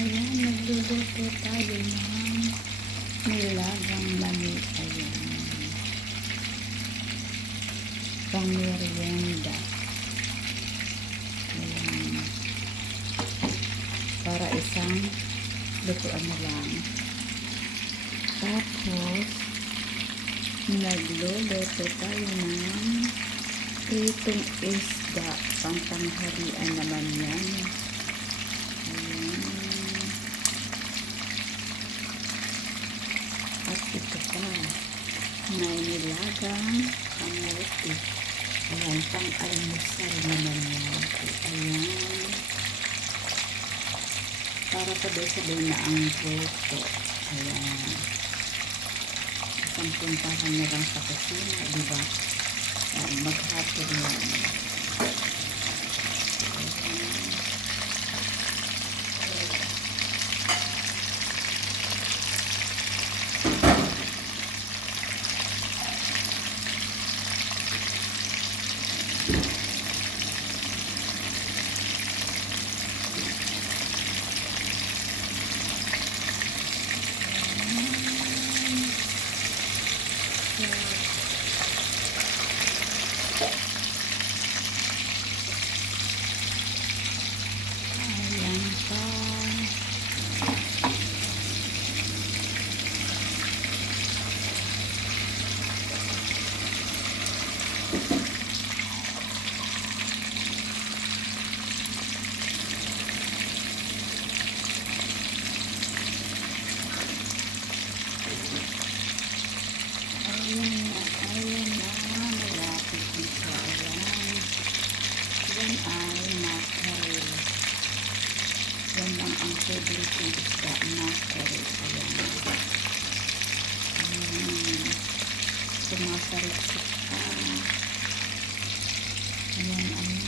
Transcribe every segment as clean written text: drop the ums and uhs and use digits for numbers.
Ayan, magluluto tayo ng nilagang mani. Ayan. Pang merienda. Ayan. Para isang lutuan na lang. Tapos, nagluluto tayo ng pritong isda. Pangtanghalian naman yan. At ito pa, may nilagang kamote. Ayan, pang-almusal naman yan. Ayan. Para sabay-sabay na ang luto. Ayan. Isang puntahan na lang sa kusina, diba? Ayan, maghapon yan. Ayan pa. Ayan na, malapit na siya. Ayan. Yan ay mackerel. Yan lang ang favorite ng isda, mackerel. Ayan. Sumasarap-sip pa. Ayan, ayan.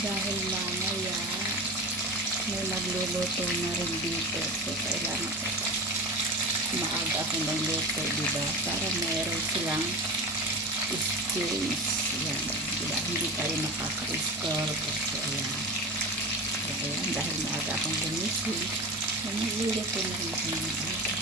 Dahil mamaya may magluluto na rin dito, so kailangan maaga ako ng luto, diba? Para mayroon silang space. Yan, diba? Hindi tayo makaka-score. So ayan. So ayan, dahil maaga akong gumising, magluluto na rin ako ng aga.